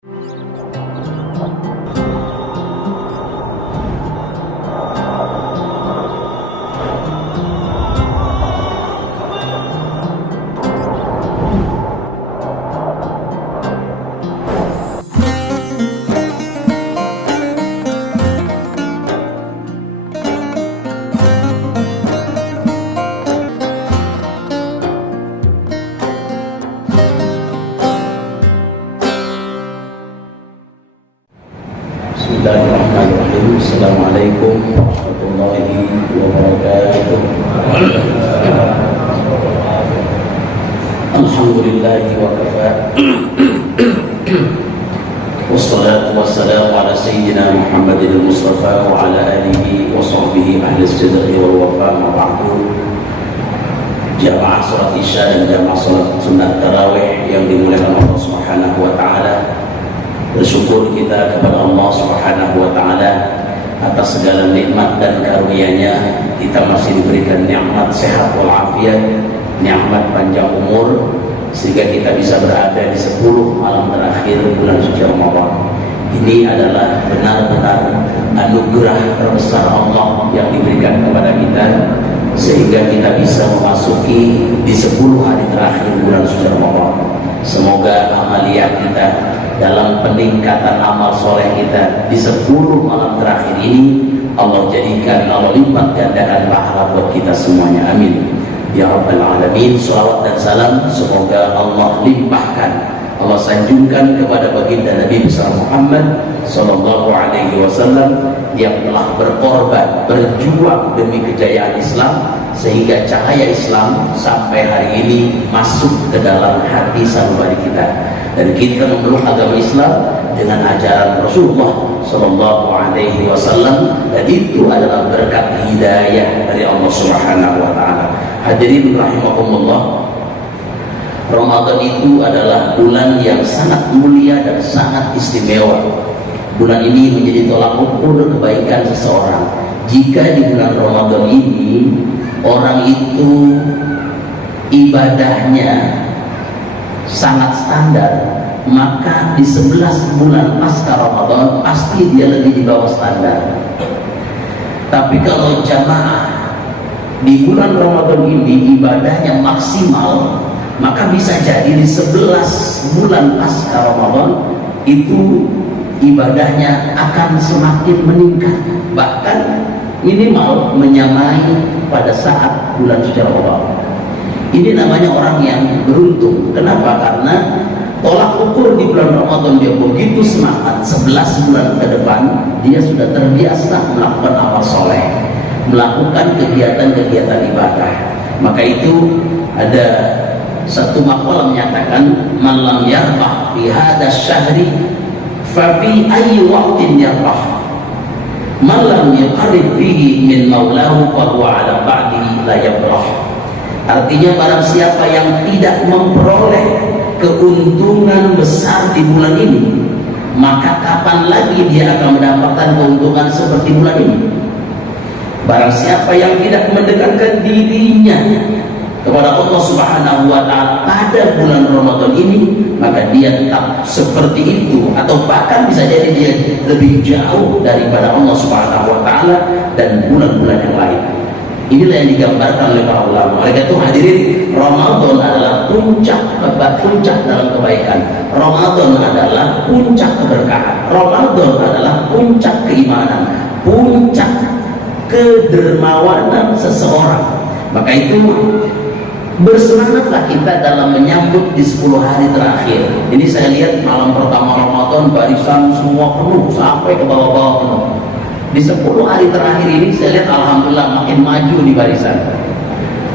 Bismillahirrahmanirrahim. Assalamualaikum warahmatullahi wabarakatuh. Alhamdulillahi wa kafa. Wassalatu wassalamu ala sayyidina Muhammadin al-Mustafa wa ala alihi wa sahbihi ahli as-sidqi wal wafa ma ba'du. Jamaah salat Isya dan jamaah salat sunat tarawih yang dimuliakan Allah Subhanahu wa taala. Bersyukur kita kepada Allah Subhanahu wa taala atas segala nikmat dan karunia-Nya. Kita masih diberikan nikmat sehat walafiat, nikmat panjang umur, sehingga kita bisa berada di 10 malam terakhir bulan suci Ramadan. Ini adalah benar-benar anugerah terbesar Allah yang diberikan kepada kita, sehingga kita bisa memasuki di 10 hari terakhir bulan suci Ramadan. Semoga amaliyah kita dalam peningkatan amal soleh kita di 10 malam terakhir ini Allah jadikan, Allah lipat gandakan pahala buat kita semuanya. Amin ya rabbal alamin. Salawat dan salam semoga Allah limpahkan, Allah sanjungkan kepada baginda Nabi besar Muhammad sallallahu alaihi wasallam yang telah berkorban, berjuang demi kejayaan Islam, sehingga cahaya Islam sampai hari ini masuk ke dalam hati sanubari kita. Dan kita memeluk agama Islam dengan ajaran Rasulullah sallallahu alaihi wasallam, dan itu adalah berkat hidayah dari Allah Subhanahu wa taala. Hadirin rahimakumullah, Ramadan itu adalah bulan yang sangat mulia dan sangat istimewa. Bulan ini menjadi tolak ukur kebaikan seseorang. Jika di bulan Ramadan ini orang itu ibadahnya sangat standar, maka di 11 bulan pasca Ramadan pasti dia lebih di bawah standar. Tapi kalau jamaah di bulan Ramadan ini ibadahnya maksimal, maka bisa jadi di 11 bulan pasca Ramadan itu ibadahnya akan semakin meningkat, bahkan minimal menyamai pada saat bulan suci Ramadan. Ini namanya orang yang beruntung. Kenapa? Karena tolak ukur di bulan Ramadan dia begitu semangat. 11 bulan ke depan dia sudah terbiasa melakukan amal soleh, melakukan kegiatan-kegiatan ibadah. Maka itu ada satu maqalah menyatakan, man lam yarbah fi hadha syahri fa fi ayyi waqtin yarbah, man lam yaqrib fihi min maulahu fa huwa ala ba'dihi la yabrah. Artinya barang siapa yang tidak memperoleh keuntungan besar di bulan ini, maka kapan lagi dia akan mendapatkan keuntungan seperti bulan ini? Barang siapa yang tidak mendekatkan dirinya kepada Allah Subhanahu wa taala pada bulan Ramadan ini, maka dia tetap seperti itu, atau bahkan bisa jadi dia lebih jauh daripada Allah Subhanahu wa taala dan bulan-bulan yang lain. Inilah yang digambarkan oleh para ulama. Oleh itu hadirin, Ramadan adalah puncak dalam kebaikan. Ramadan adalah puncak keberkahan. Ramadan adalah puncak keimanan, puncak kedermawanan seseorang. Maka itu bersemangatlah kita dalam menyambut di 10 hari terakhir. Ini saya lihat malam pertama Ramadan barisan semua penuh sampai ke bawah-bawah penuh. Di 10 hari terakhir ini saya lihat alhamdulillah makin maju di barisan.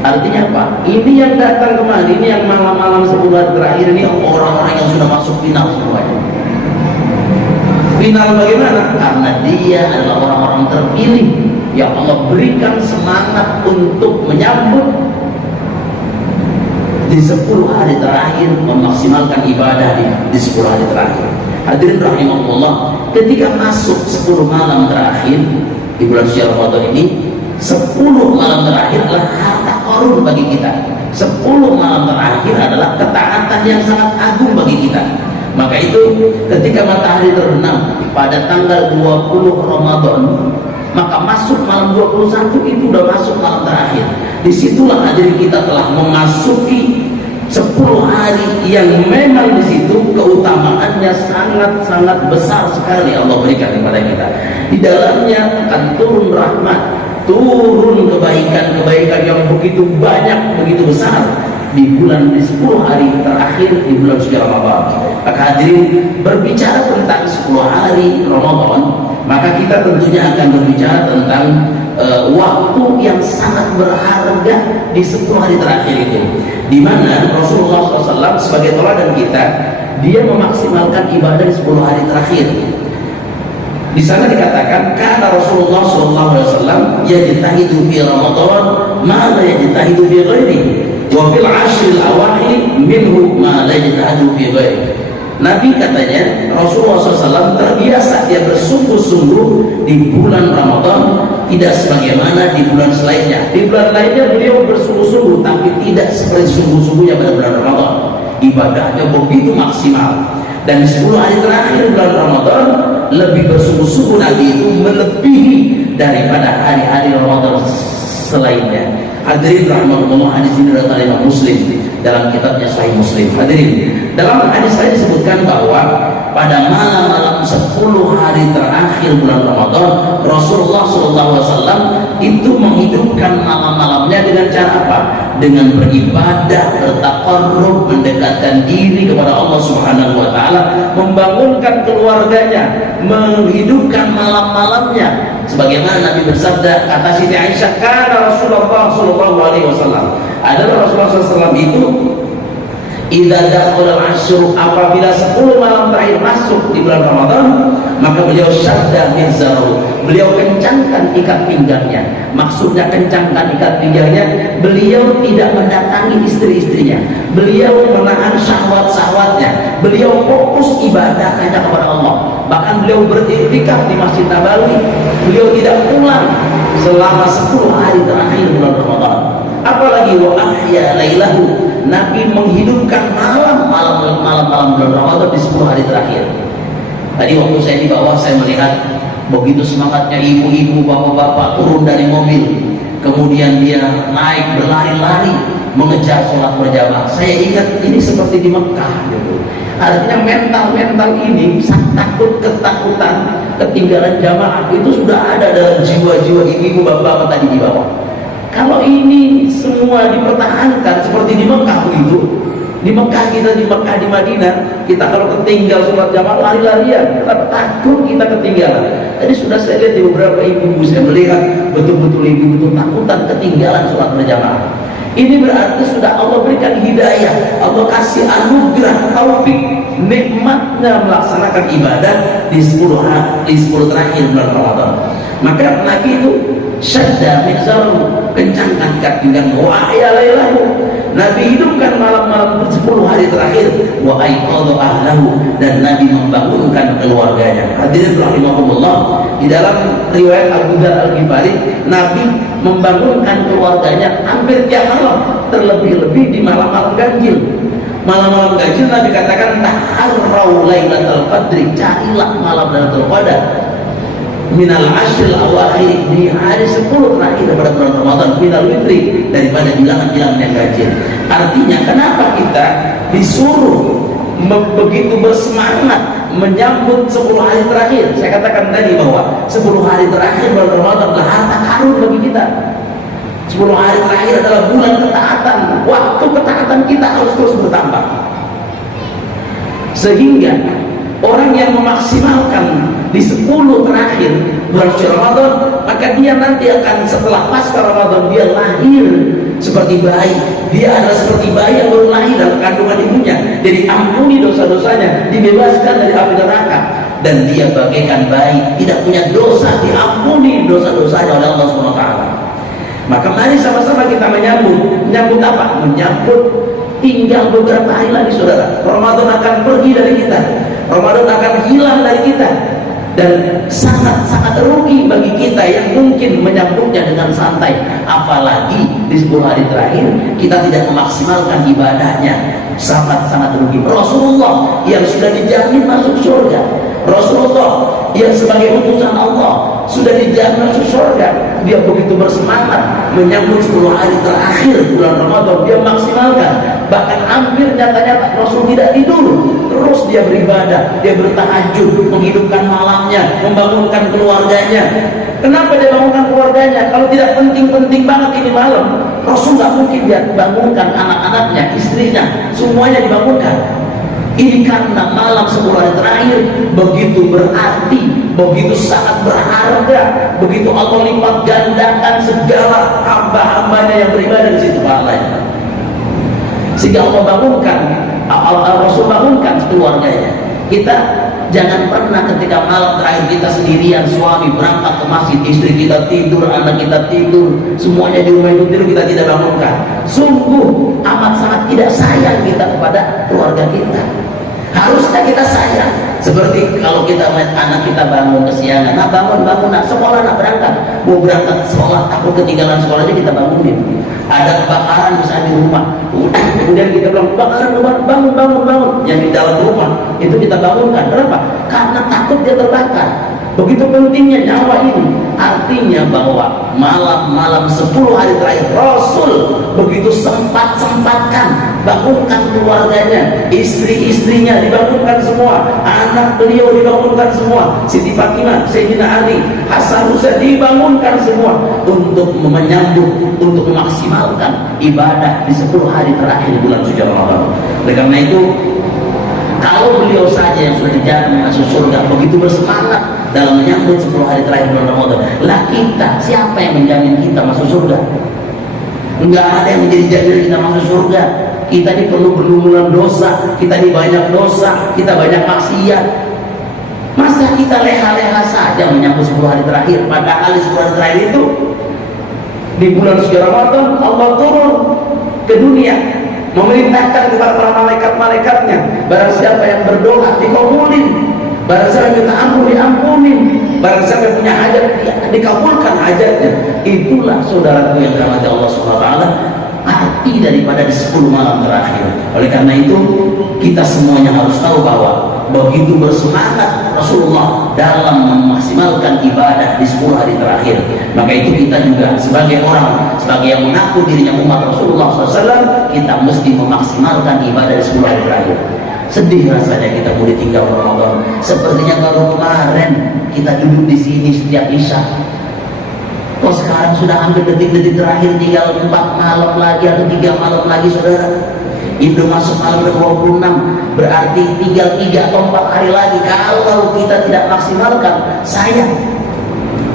Artinya apa? Ini yang datang kemari, ini yang malam-malam 10 hari terakhir ini orang-orang yang sudah masuk final semuanya. Final bagaimana? Karena dia adalah orang-orang terpilih yang Allah berikan semangat untuk menyambut di 10 hari terakhir, memaksimalkan ibadah di 10 hari terakhir. Hadirin rahimahullah, ketika masuk 10 malam terakhir di bulan suci Ramadan ini, 10 malam terakhir adalah harta karun bagi kita. 10 malam terakhir adalah ketaatan yang sangat agung bagi kita. Maka itu ketika matahari terbenam pada tanggal 20 Ramadan, maka masuk malam 21 itu udah masuk malam terakhir. Disitulah hadirin kita telah memasuki 10 hari yang memang di situ keutamaannya sangat-sangat besar sekali Allah berikan kepada kita. Di dalamnya akan turun rahmat, turun kebaikan-kebaikan yang begitu banyak, begitu besar di 10 hari terakhir di bulan suci Ramadan. Maka hadirin, berbicara tentang 10 hari Ramadan, maka kita tentunya akan berbicara tentang waktu yang sangat berharga di 10 hari terakhir itu, di mana Rasulullah SAW sebagai teladan kita, dia memaksimalkan ibadah di 10 hari terakhir. Di sana dikatakan karena Rasulullah SAW yajtahidu fi Ramadan ma la yajtahidu fi ghairi wa fil ashril awakhir minhu ma la yajtahidu fi ghairi. Nabi katanya Rasulullah SAW terbiasa dia bersungguh-sungguh di bulan Ramadan, tidak sebagaimana di bulan selainnya. Di bulan lainnya beliau bersungguh-sungguh, tapi tidak seperti sungguh-sungguhnya pada bulan Ramadan. Ibadahnya begitu maksimal. Dan di 10 hari terakhir bulan Ramadan lebih bersungguh-sungguh, Nabi itu melebihi daripada hari-hari Ramadan selainnya. Hadirin rahimahullah, hadis ini datang dari Imam Muslim dalam kitabnya Sahih Muslim. Hadirin, dalam hadis lain disebutkan bahwa pada malam-malam 10 hari terakhir bulan Ramadan, Rasulullah SAW itu menghidupkan malam-malamnya dengan cara apa? Dengan beribadah, bertaqarrub, mendekatkan diri kepada Allah Subhanahu wa taala, membangunkan keluarganya, menghidupkan malam-malamnya. Sebagaimana Nabi bersabda, kata Siti Aisyah, karena Rasulullah sallallahu alaihi wasallam, adalah Rasulullah SAW itu idza dakhala al-ashr, apabila 10 malam terakhir masuk di bulan Ramadan, maka beliau syadda mizzaru, beliau kencangkan ikat pinggangnya. Maksudnya kencangkan ikat pinggangnya, beliau tidak mendatangi istri-istrinya, beliau menahan syahwat-syahwatnya, beliau fokus ibadah hanya kepada Allah. Bahkan beliau beriktikaf di Masjid Nabawi, beliau tidak pulang selama 10 hari terakhir bulan Ramadan. Apalagi wa ahya lailahu, Nabi menghidupkan malam-malam bulan Ramadan di 10 hari terakhir. Tadi waktu saya di bawah, saya melihat begitu semangatnya ibu-ibu, bapak-bapak turun dari mobil, kemudian dia naik berlari-lari mengejar sholat berjamaah. Saya ingat ini seperti di Mekah gitu. Artinya mental ini takut, ketakutan, ketinggalan jamaah itu sudah ada dalam jiwa-jiwa ibu-ibu, bapak-bapak tadi di bawah. Kalau ini semua dipertahankan seperti di Mekah begitu, di Mekah kita, di Mekah, di Madinah, kita kalau ketinggal sholat jamaah lari-larian, kita takut kita ketinggalan. Tadi sudah saya lihat di beberapa ibu-ibu, saya melihat betul-betul ibu-ibu takutan ketinggalan sholat berjamaah. Ini berarti sudah Allah berikan hidayah, Allah kasih anugerah, taufik, nikmatnya melaksanakan ibadah di 10 terakhir bulan Ramadan. Maka Nabi itu syadda mizzaru, kencangkan ikat pinggang, wa ahya lailahu, Nabi hidupkan malam-malam 10 hari terakhir, wa aiqadha ahlahu, dan Nabi membangunkan keluarganya. Hadirin rahimahumullah, di dalam riwayat Abu Dzar Al-Ghifari, Nabi membangunkan keluarganya hampir tiap malam, terlebih-lebih di malam-malam ganjil. Malam-malam ganjil Nabi katakan taharrau lailatul qadri, carilah malam Lailatul Qadar minal ashril awakhir, di hari 10 terakhir daripada bulan Ramadan, minal witri, daripada bilangan-bilangan yang ganjil. Artinya kenapa kita disuruh begitu bersemangat menyambut 10 hari terakhir? Saya katakan tadi bahwa 10 hari terakhir bulan Ramadan adalah harta karun bagi kita. 10 hari terakhir adalah bulan ketaatan, waktu ketaatan kita harus terus bertambah, sehingga orang yang memaksimalkan di 10 terakhir bulan suci Ramadan, maka dia nanti akan setelah pasca Ramadan dia lahir seperti bayi. Dia adalah seperti bayi yang baru lahir dalam kandungan ibunya. Jadi ampuni dosa-dosanya, dibebaskan dari api neraka, dan dia bagaikan bayi, tidak punya dosa, diampuni dosa-dosanya oleh Allah SWT. Maka mari sama-sama kita menyambut apa? Menyambut tinggal beberapa hari lagi, saudara. Ramadan akan pergi dari kita, Ramadan akan hilang dari kita. dan sangat-sangat rugi bagi kita yang mungkin menyambutnya dengan santai. Apalagi di 10 hari terakhir kita tidak memaksimalkan ibadahnya, sangat-sangat rugi. Rasulullah yang sudah dijamin masuk surga, Rasulullah yang sebagai utusan Allah sudah dijamin masuk surga, dia begitu bersemangat menyambut 10 hari terakhir bulan Ramadan, dia maksimalkan. Bahkan hampir nyata-nyata Rasul tidak tidur, terus dia beribadah, dia bertahajud, menghidupkan malamnya, membangunkan keluarganya. Kenapa dia bangunkan keluarganya? Kalau tidak penting-penting banget ini malam, Rasul nggak mungkin dia bangunkan anak-anaknya, istrinya, semuanya dibangunkan. Ini karena malam 10 hari terakhir begitu berarti, begitu sangat berharga, begitu Allah lipat gandakan segala hamba-hambanya yang beribadah di situ pahalanya. Sehingga Allah bangunkan, Rasul bangunkan keluarganya. Kita jangan pernah ketika malam terakhir kita sendirian, suami berangkat ke masjid, istri kita tidur, anak kita tidur, semuanya di rumah itu tidur, kita tidak bangunkan. Sungguh amat sangat tidak sayang kita kepada keluarga kita. Harusnya kita sayang. Seperti kalau kita melihat anak kita bangun kesiangan, nah bangun, nak sekolah, nak berangkat, mau berangkat sekolah, takut ketinggalan sekolahnya, kita bangunin. Ada kebakaran misalnya di rumah, kemudian kita bilang bangun, yang di dalam rumah itu kita bangunkan. Kenapa? Karena takut dia terbakar. Begitu pentingnya nyawa ini. Artinya bahwa malam-malam 10 hari terakhir Rasul begitu sempat-sempatkan bangunkan keluarganya, istri-istrinya dibangunkan semua, anak beliau dibangunkan semua, Siti Fatimah, Sayyidina Ali, Hasan Husain dibangunkan semua untuk menyambut, untuk memaksimalkan ibadah di 10 hari terakhir bulan suci Ramadan. Oleh karena itu, kalau beliau saja yang sudah dijamin masuk surga begitu bersemangat dalam menyambut 10 hari terakhir bulan Ramadan, lah kita, siapa yang menjamin kita masuk surga? Enggak ada yang menjadi jaminan kita masuk surga. Kita ini perlu berlumuran dosa, kita ini banyak dosa, kita banyak maksiat. Masa kita leha-leha saja menyambut 10 hari terakhir? Padahal di 10 hari terakhir itu di bulan suci Ramadan Allah turun ke dunia memerintahkan kepada para malaikat-malaikatnya, barang siapa yang berdoa dikabulin, barang siapa yang minta ampun diampunin, barang siapa yang punya hajat dikabulkan hajatnya. Itulah saudaraku yang dirahmati Allah Subhanahu wa taala, arti daripada di 10 malam terakhir. Oleh karena itu kita semuanya harus tahu bahwa begitu bersemangat Rasulullah dalam memaksimalkan ibadah di 10 hari terakhir, maka itu kita juga sebagai orang, sebagai yang mengaku dirinya umat Rasulullah SAW, kita mesti memaksimalkan ibadah di 10 hari terakhir. Sedih rasanya kita boleh tinggal Ramadan. Sepertinya kalau kemarin kita duduk di sini setiap Isya, kok sekarang sudah hampir detik-detik terakhir, tinggal 4 malam lagi atau 3 malam lagi, saudara. Itu masuk malam ke-26, berarti tinggal 3 atau 4 hari lagi. Kalau kita tidak maksimalkan, sayang.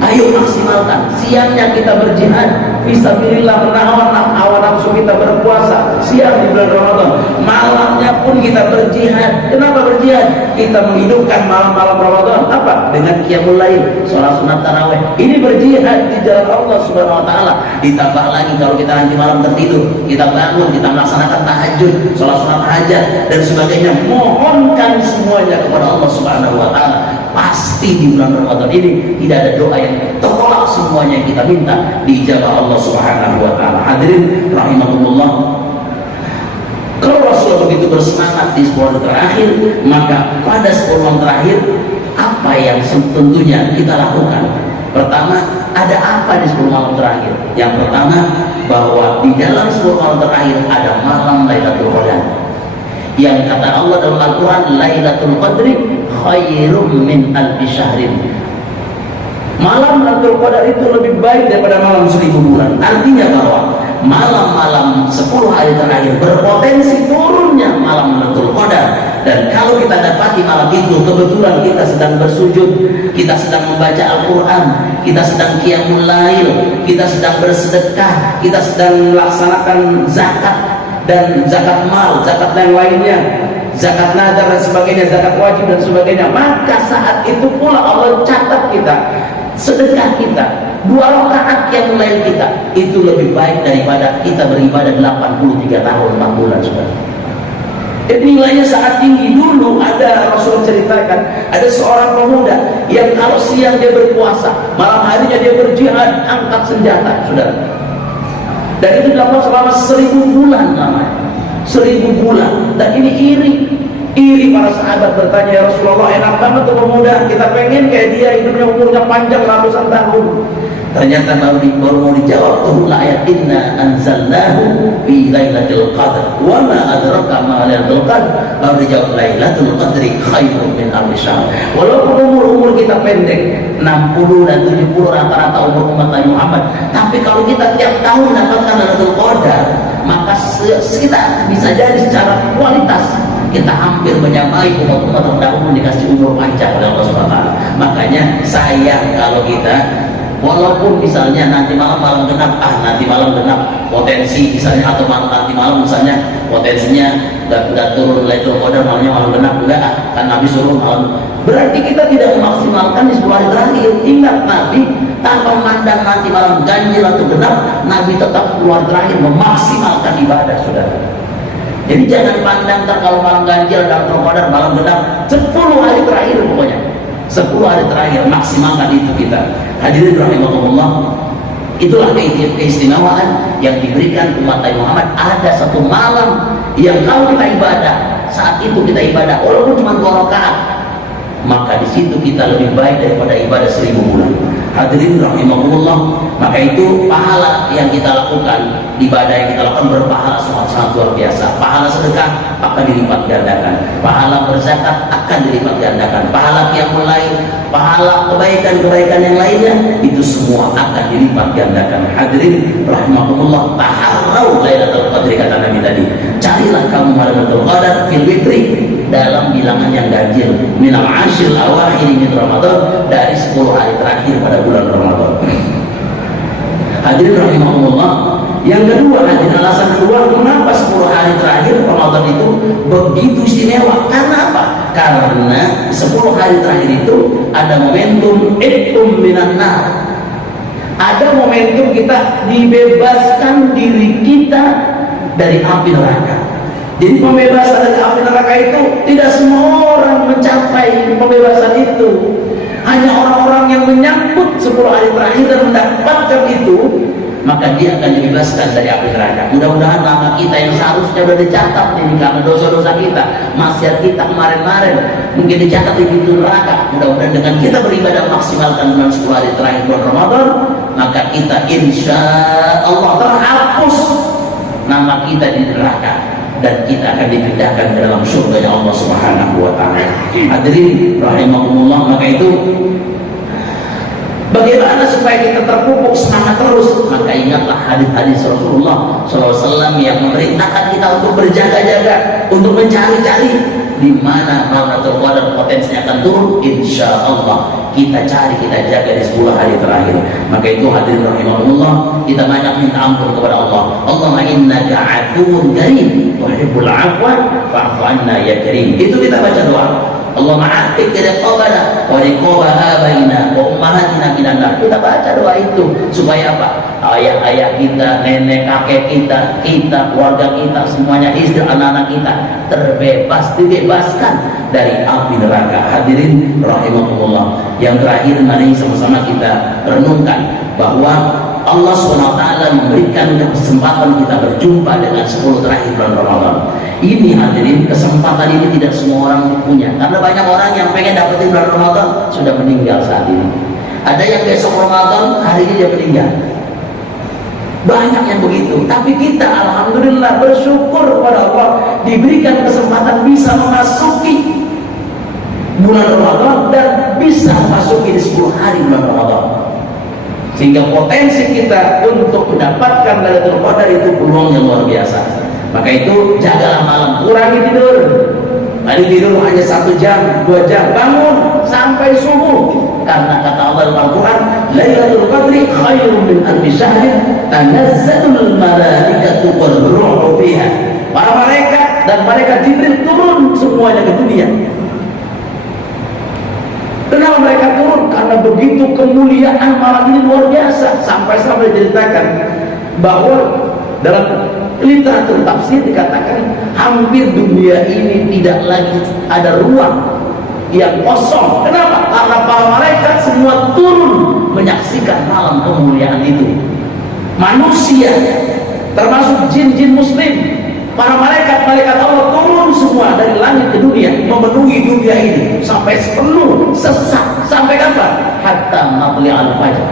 Ayo maksimalkan. Siangnya kita berjihad fisabilillah, menawan hawa nafsu kita, berpuasa siang di bulan Ramadan. Malamnya pun kita berjihad. Kenapa berjihad? Kita menghidupkan malam-malam Ramadan apa? Dengan qiyamul lail, salat sunat tarawih. Ini berjihad di jalan Allah Subhanahu wa taala. Ditambah lagi kalau kita nanti malam tertidur, kita bangun, kita melaksanakan tahajud, salat sunat hajat dan sebagainya, mohonkan semuanya kepada Allah Subhanahu wa taala. Pasti di bulan Ramadan ini tidak ada doa yang tertolak, semuanya yang kita minta diijabah Allah Subhanahu wa taala. Hadirin rahimakumullah, kalau Rasulullah begitu bersemangat di 10 hari terakhir, maka pada 10 malam terakhir apa yang tentunya kita lakukan? Pertama, ada apa di 10 malam terakhir? Yang pertama, bahwa di dalam 10 malam terakhir ada malam Lailatul Qadar, yang kata Allah dalam Al-Quran, Lailatul Qadri khairum min alfi syahrin. Malam Lailatul Qadar itu lebih baik daripada malam 1000 bulan. Artinya bahwa malam-malam 10 hari terakhir berpotensi turunnya malam Lailatul Qadar. Dan kalau kita dapati malam itu, kebetulan kita sedang bersujud, kita sedang membaca Al-Quran, kita sedang qiyamul lail, kita sedang bersedekah, kita sedang melaksanakan zakat dan zakat mal, zakat yang lainnya, zakat nadar dan sebagainya, zakat wajib dan sebagainya, maka saat itu pula Allah catat kita, sedekah kita, 2 rakaat yang lain kita, itu lebih baik daripada kita beribadah 83 tahun 4 bulan, saudara. Jadi nilainya sangat tinggi. Dulu ada Rasul ceritakan, ada seorang pemuda yang kalau siang dia berpuasa, malam harinya dia berjihad, angkat senjata, saudara. Dan itu dilakukan selama 1000 bulan namanya. 1000 bulan. Dan ini iri para sahabat, bertanya, ya Rasulullah, enak banget tuh pemuda, kita pengen kayak dia, hidupnya umurnya panjang ratusan tahun. Ternyata baru mau dijawab tuh ayat inna anzalnahu fi lailatul qadr wa ma adraka ma lailatul qadr. Baru dijawab lailatul qadri khairun min alfi syahr. Walaupun umur kita pendek 60 dan 70 rata-rata umur umat Nabi Muhammad, tapi kalau kita tiap tahun dapatkan lailatul qadar, maka kita bisa jadi secara kualitas kita hampir menyamai umat-umat terdahulu dikasih umur panjang oleh Allah Subhanahu wa taala. Makanya sayang kalau kita walaupun misalnya nanti malam genap, nanti malam genap potensi misalnya, atau nanti malam misalnya potensinya nggak turun Lailatul Qadar, malamnya malam genap, enggak, kan Nabi suruh malam. Berarti kita tidak memaksimalkan di 10 hari terakhir. Ingat, Nabi tanpa memandang nanti malam ganjil atau genap, Nabi tetap 10 hari terakhir memaksimalkan ibadah, saudara. Jadi jangan pandang kalau malam ganjil dan Qadar, malam genap, 10 hari terakhir pokoknya. 10 hari terakhir maksimalkan itu kita. Hadirin rahimakumullah, itulah keistimewaan yang diberikan umat Nabi Muhammad. Ada satu malam yang kalau kita ibadah, saat itu kita ibadah walaupun cuma 2 rakaat, maka di situ kita lebih baik daripada ibadah 1000 bulan. Hadirin rahimakumullah, maka itu pahala yang kita lakukan, ibadah yang kita lakukan berpahala sangat luar biasa. Pahala sedekah akan dilipat gandakan, pahala berzakat akan dilipat gandakan, pahala qiyamul lail, pahala kebaikan-kebaikan yang lainnya, itu semua akan dilipat gandakan. Hadirin rahimakumullah, taharrau lailatul qadri, kata Nabi tadi, carilah kamu lailatul qadar fil witri, dalam bilangan yang ganjil, minal ashil awakhir min Ramadan, dari 10 hari terakhir pada bulan Ramadan. Hadirin rahimakumullah, yang kedua, hadirin, alasan kedua kenapa 10 hari terakhir Ramadan itu begitu istimewa. Karena apa? Karena 10 hari terakhir itu ada momentum ittum minan nar. Ada momentum kita dibebaskan diri kita dari api neraka. Jadi pembebasan dari api neraka itu tidak semua orang mencapai pembebasan itu. Hanya orang-orang yang menyambut 10 hari terakhir dan mendapatkan itu, maka dia akan dibebaskan dari api neraka. Mudah-mudahan nama kita yang seharusnya sudah dicatat ini karena dosa-dosa kita, maksiat kita kemarin-kemarin mungkin dicatat di pintu neraka. Mudah-mudahan dengan kita beribadah maksimalkan bulan 10 hari terakhir bulan Ramadan, maka kita insya Allah terhapus nama kita di neraka dan kita akan dipindahkan ke dalam surga Allah Subhanahu wa taala. Hadirin rahimakumullah, maka itu bagaimana supaya kita terpupuk semangat terus? Maka ingatlah hadis-hadis Rasulullah SAW yang memerintahkan kita untuk berjaga-jaga, untuk mencari-cari di mana Lailatul Qadar potensinya akan turun. Insya Allah kita cari, kita jaga di 10 hari terakhir. Maka itu hadirin rahimahullah, kita banyak minta ampun kepada Allah. Allahumma innaka afuwun karim tuhibbul afwa fa'fu anna ya karim. Itu kita baca doa. Allahumma a'tiq riqabana wa riqaba abaina wa ummahatina minan nar. Kita baca doa itu supaya apa? Ayah-ayah kita, nenek kakek kita, keluarga kita, semuanya, istri, anak-anak kita dibebaskan dari api neraka. Hadirin rahimakumullah, yang terakhir mari sama-sama kita renungkan bahwa Allah SWT memberikan kesempatan kita berjumpa dengan 10 terakhir bulan Ramadan. Ini hadirin, kesempatan ini tidak semua orang punya, karena banyak orang yang pengen dapetin bulan Ramadan sudah meninggal saat ini. Ada yang besok Ramadan, hari ini dia meninggal. Banyak yang begitu. Tapi kita alhamdulillah bersyukur kepada Allah diberikan kesempatan bisa memasuki bulan Ramadan dan bisa memasuki di 10 hari bulan Ramadan, sehingga potensi kita untuk mendapatkan Lailatul Qadar itu peluangnya luar biasa. Maka itu jagalah malam, kurangi tidur. Tadi tidur hanya 1 jam, 2 jam, bangun sampai subuh. Karena kata Allah dalam Al-Quran, Lailatul Qadri khairun min alfi syahrin tanazzalul malaikatu wal ruhu fiha. Para malaikat dan malaikat Jibril turun semuanya ke dunia. Kenapa mereka turun? Karena begitu kemuliaan malam ini luar biasa. Sampai-sampai diceritakan bahwa dalam literatur tafsir dikatakan hampir dunia ini tidak lagi ada ruang yang kosong. Kenapa? Karena para malaikat semua turun menyaksikan malam kemuliaan itu. Manusia termasuk jin-jin muslim, para malaikat-malaikat Allah turun semua dari langit ke dunia, memenuhi dunia ini sampai penuh, sesak. Sampai kapan? Hatta matli'al fajr,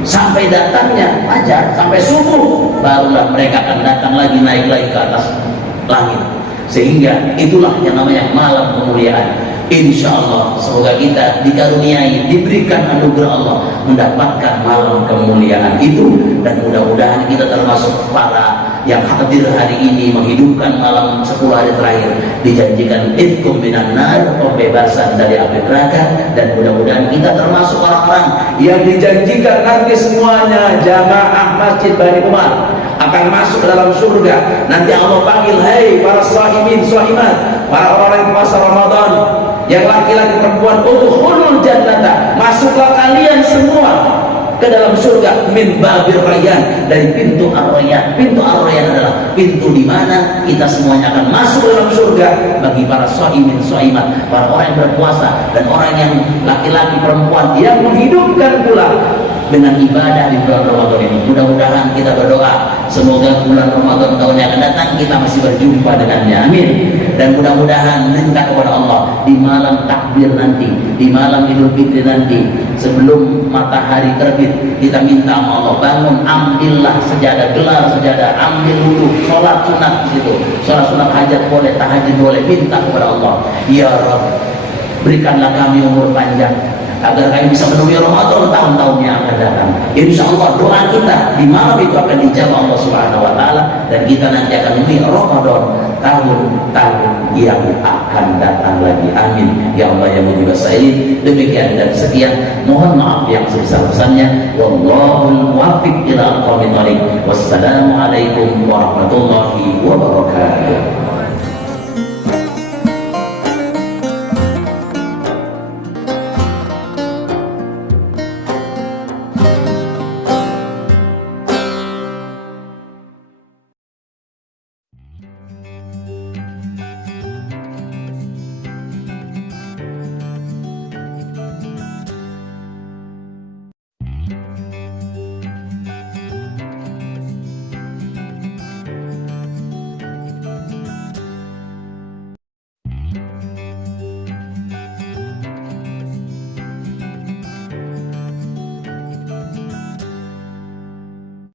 sampai datangnya fajar, sampai subuh, barulah mereka akan datang lagi, naik lagi ke atas langit. Sehingga itulah yang namanya malam kemuliaan. Insya Allah semoga kita dikaruniai, diberikan anugerah Allah mendapatkan malam kemuliaan itu, dan mudah-mudahan kita termasuk para yang hadir hari ini menghidupkan malam 10 hari terakhir. Dijanjikan idkum minan nar, pembebasan dari api neraka, dan mudah-mudahan kita termasuk orang-orang yang dijanjikan nanti semuanya jamaah Masjid Bani Umar akan masuk ke dalam surga. Nanti Allah panggil, hai para shahimin, shahimat, para orang yang puasa Ramadan, yang laki-laki perempuan, udkhulul jannata, masuklah kalian semua ke dalam surga, min babir rayyan, dari pintu ar-rayyan. Pintu ar-rayyan adalah pintu di mana kita semuanya akan masuk ke dalam surga bagi para shaimin shaimat, para orang yang berpuasa dan orang yang laki-laki perempuan yang menghidupkan pula dengan ibadah di bulan Ramadan ini. Mudah-mudahan kita berdoa semoga bulan Ramadan tahun yang akan datang kita masih berjumpa dengannya, amin. Dan mudah-mudahan minta kepada Allah di malam takbir nanti, di malam Idul Fitri nanti, sebelum matahari terbit, kita minta sama Allah, bangun, ambillah sejadah, gelar sejadah, ambil wudu, sholat sunat di situ, sholat sunat hajat boleh, tahajud boleh, minta kepada Allah, ya Rabb, berikanlah kami umur panjang agar kami bisa menemui Ramadan tahun-tahun yang akan datang. Insya Allah doa kita di malam itu akan dijawab Allah Subhanahu Wa Taala, dan kita nanti akan menemui Ramadan tahun-tahun yang akan datang lagi. Amin ya Allah ya Mujibas Sa'ilin. Demikian dan sekian, mohon maaf yang sebesar-besarnya. Wallahul muwaffiq ila aqwamit thoriq. Wassalamualaikum warahmatullahi wabarakatuh.